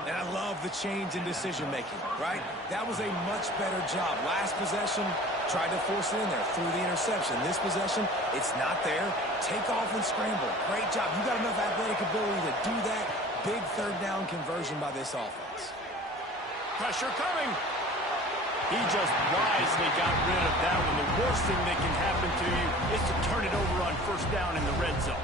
And I love the change in decision-making, right? That was a much better job. Last possession, tried to force it in there through the interception. This possession, it's not there. Take off and scramble. Great job. You got enough athletic ability to do that. Big third down conversion by this offense. Pressure coming. He just wisely got rid of that one. The worst thing that can happen to you is to turn it over on first down in the red zone.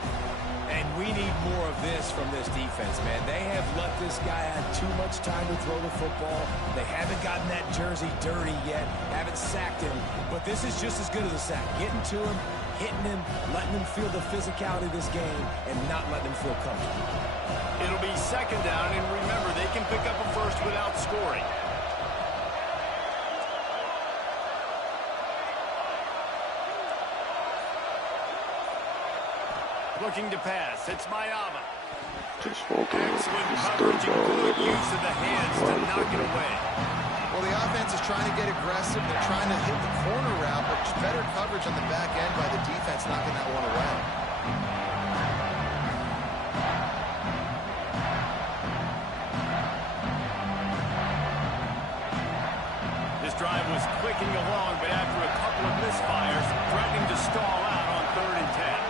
And we need more of this from this defense, man. They have let this guy have too much time to throw the football. They haven't gotten that jersey dirty yet, haven't sacked him. But this is just as good as a sack. Getting to him, hitting him, letting him feel the physicality of this game, and not letting him feel comfortable. It'll be second down, and remember, they can pick up a first without scoring. Looking to pass. It's Mayama. Just walk in. Excellent Just coverage throw the and ball good over. use of the hands to knock it away. Well, the offense is trying to get aggressive. They're trying to hit the corner route, but just better coverage on the back end by the defense, knocking that one away. This drive was clicking along, but after a couple of misfires, threatening to stall out on 3rd and 10.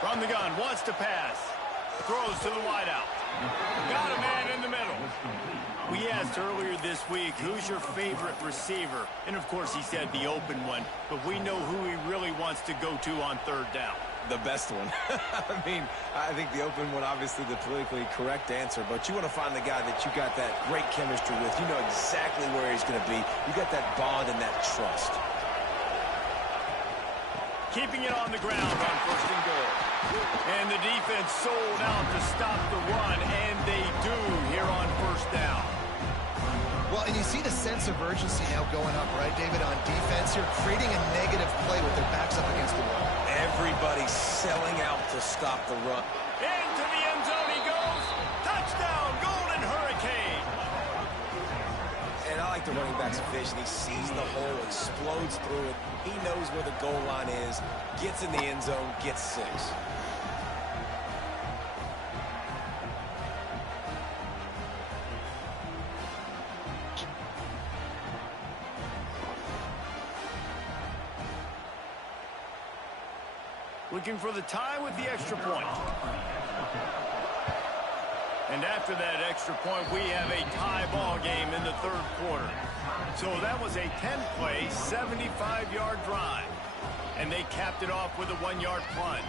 From the gun, wants to pass. Throws to the wideout. Got a man in the middle. We asked earlier this week, who's your favorite receiver? And, of course, he said the open one. But we know who he really wants to go to on 3rd down. The best one. I mean, I think the open one, obviously the politically correct answer, but you want to find the guy that you got that great chemistry with. You know exactly where he's going to be. You got that bond and that trust. Keeping it on the ground on 1st and goal. And the defense sold out to stop the run, and they do here on 1st down. Well, and you see the sense of urgency now going up, right, David, on defense here, creating a negative play with their backs up against the wall. Everybody selling out to stop the run. Into the end zone he goes. Touchdown, Golden Hurricane. And I like the running back's vision. He sees the hole, explodes through it. He knows where the goal line is, gets in the end zone, gets 6. Looking for the tie with the extra point. And after that extra point, we have a tie ball game in the 3rd quarter. So that was a 10-play, 75-yard drive. And they capped it off with a 1-yard plunge.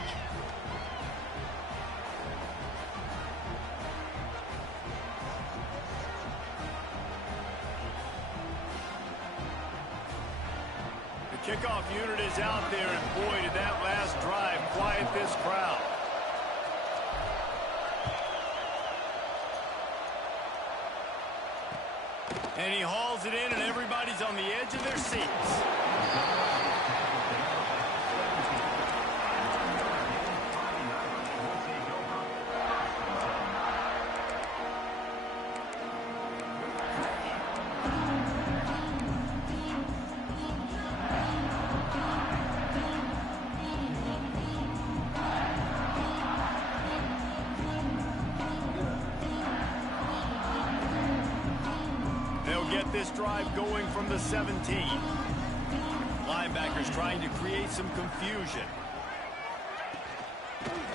The kickoff unit is out there, and boy, did that last drive quiet this crowd. And he hauls it in, and everybody's on the edge of their seats. Get this drive going from the 17. Linebackers trying to create some confusion.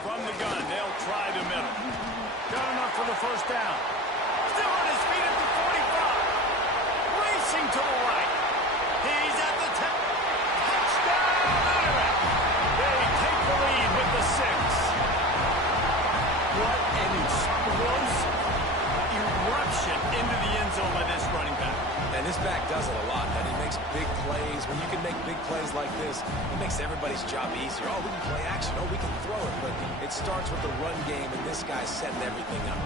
From the gun, they'll try the middle. Got enough for the first down. Still on his feet at the 45. Racing to the right. He's at the 10. Touchdown, Irish. They take the lead with the 6. What an explosive eruption into the end zone by this running back. And this back does it a lot, that he makes big plays. When you can make big plays like this, it makes everybody's job easier. Oh, we can play action. Oh, we can throw it. But it starts with the run game, and this guy's setting everything up.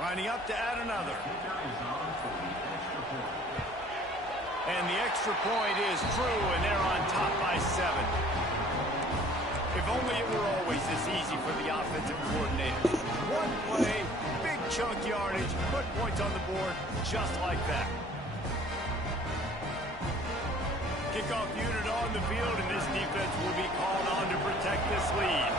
Lining up to add another. And the extra point is true, and they're on top by 7. If only it were always this easy for the offensive coordinator. One play, big chunk yardage, put points on the board just like that. Kickoff unit on the field, and this defense will be called on to protect this lead.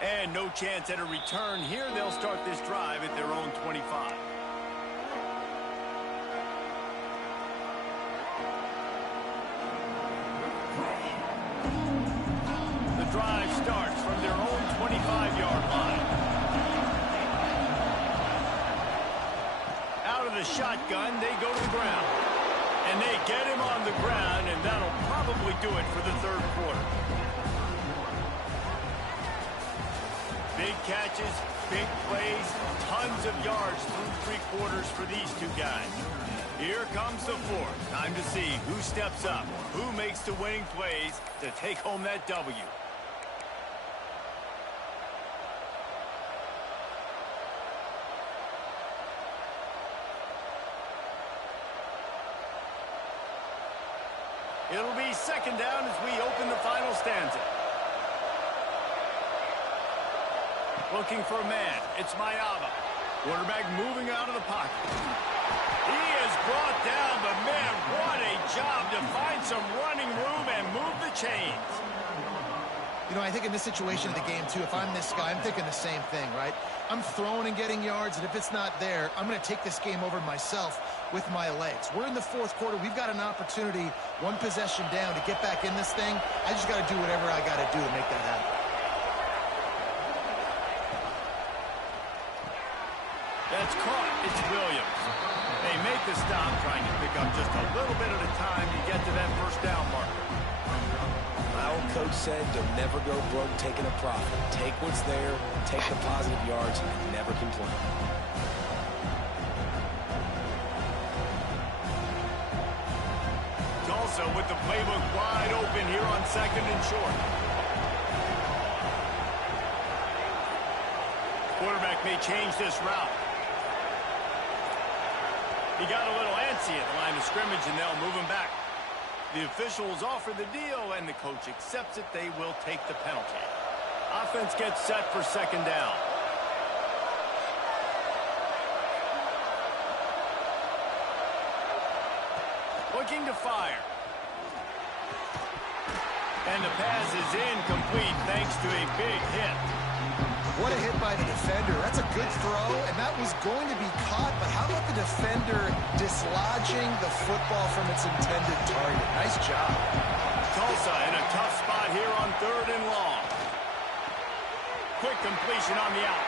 And no chance at a return here. They'll start this drive at their own 25. The drive starts from their own 25-yard line. Out of the shotgun, they go to the ground. And they get him on the ground, and that'll probably do it for the third quarter. Big catches, big plays, tons of yards through 3 quarters for these two guys. Here comes the fourth. Time to see who steps up, who makes the winning plays to take home that W. It'll be second down as we open the final stanza. Looking for a man. It's Mayava. Quarterback moving out of the pocket. He is brought down, but man, what a job to find some running room and move the chains. You know, I think in this situation of the game, too, if I'm this guy, I'm thinking the same thing, right? I'm throwing and getting yards, and if it's not there, I'm going to take this game over myself with my legs. We're in the fourth quarter. We've got an opportunity, one possession down, to get back in this thing. I just got to do whatever I got to do to make that happen. That's caught. It's Williams. They make the stop, trying to pick up just a little bit at a time to get to that first down marker. My old coach said, don't never go broke taking a profit. Take what's there, take the positive yards, and never complain. Tulsa with the playbook wide open here on second and short. Quarterback may change this route. He got a little antsy at the line of scrimmage, and they'll move him back. The officials offer the deal, and the coach accepts it. They will take the penalty. Offense gets set for second down. Looking to fire. And the pass is incomplete thanks to a big hit. What a hit by the defender. That's a good throw, and that was going to be caught, but how about the defender dislodging the football from its intended target? Nice job. Tulsa in a tough spot here on 3rd and long. Quick completion on the out.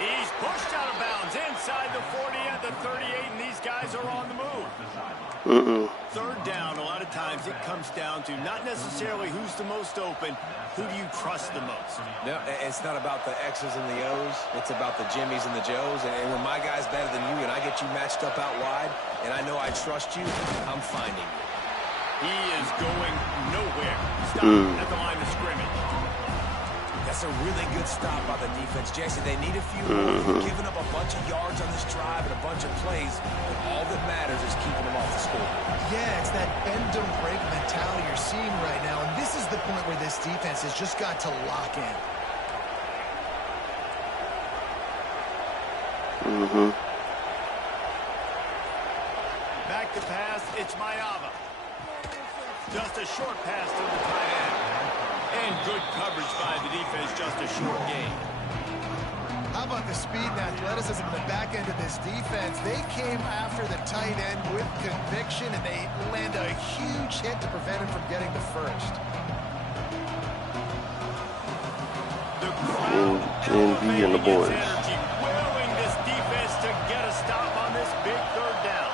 He's pushed out of bounds inside the 40 at the 38, and these guys are on the move. Third down, a lot of times it comes down to not necessarily who's the most open, who do you trust the most? No, it's not about the X's and the O's. It's about the Jimmies and the Joes. And when my guy's better than you and I get you matched up out wide and I know I trust you, I'm finding you. He is going nowhere. Stop at the line of scrimmage. That's a really good stop by the defense, Jason. They need a few more. They've given up a bunch of yards on this drive and a bunch of plays, but all that matters is keeping them off the score. Yeah, it's that bend don't break mentality you're seeing right now, and this is the point where this defense has just got to lock in. Back to pass, it's Mayava. Just a short pass to the tight end. And good coverage by the defense, just a short gain. How about the speed and athleticism in the back end of this defense? They came after the tight end with conviction, and they land a huge hit to prevent him from getting the first. The crowd GNV and the boys. energy, willing this defense to get a stop on this big third down.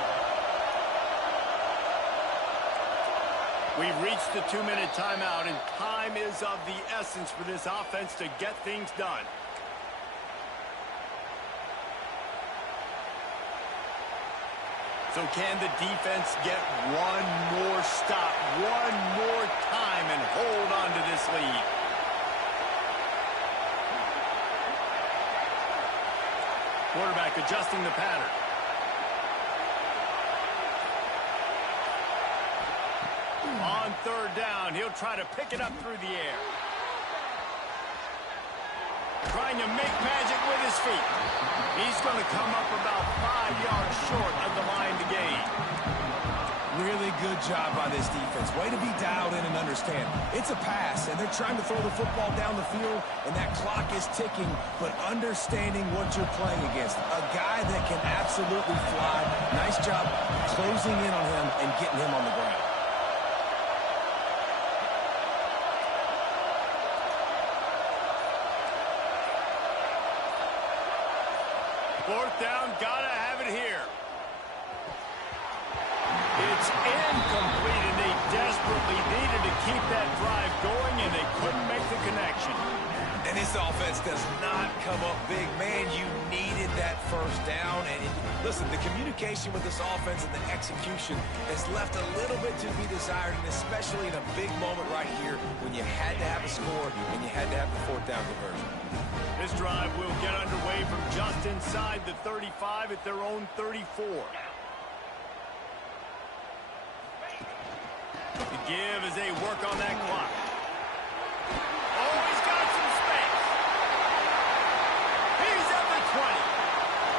We've reached the 2-minute timeout, and time is of the essence for this offense to get things done. So can the defense get one more stop, one more time, and hold on to this lead? Quarterback adjusting the pattern. On third down, he'll try to pick it up through the air. Trying to make magic with his feet. He's going to come up about 5 yards short of the line to gain. Really good job by this defense. Way to be dialed in and understand. It's a pass, and they're trying to throw the football down the field, and that clock is ticking, but understanding what you're playing against. A guy that can absolutely fly. Nice job closing in on him and getting him on the ground. Fourth down, gotta have it here. It's incomplete, and they desperately needed to keep that drive going, and they couldn't make the connection. And this offense does not come up big. Man, you needed that first down. And listen, the communication with this offense and the execution has left a little bit to be desired, and especially in a big moment right here when you had to have a score and you had to have the fourth down conversion. This drive will get underway from just inside the 35 at their own 34. The give as they work on that clock.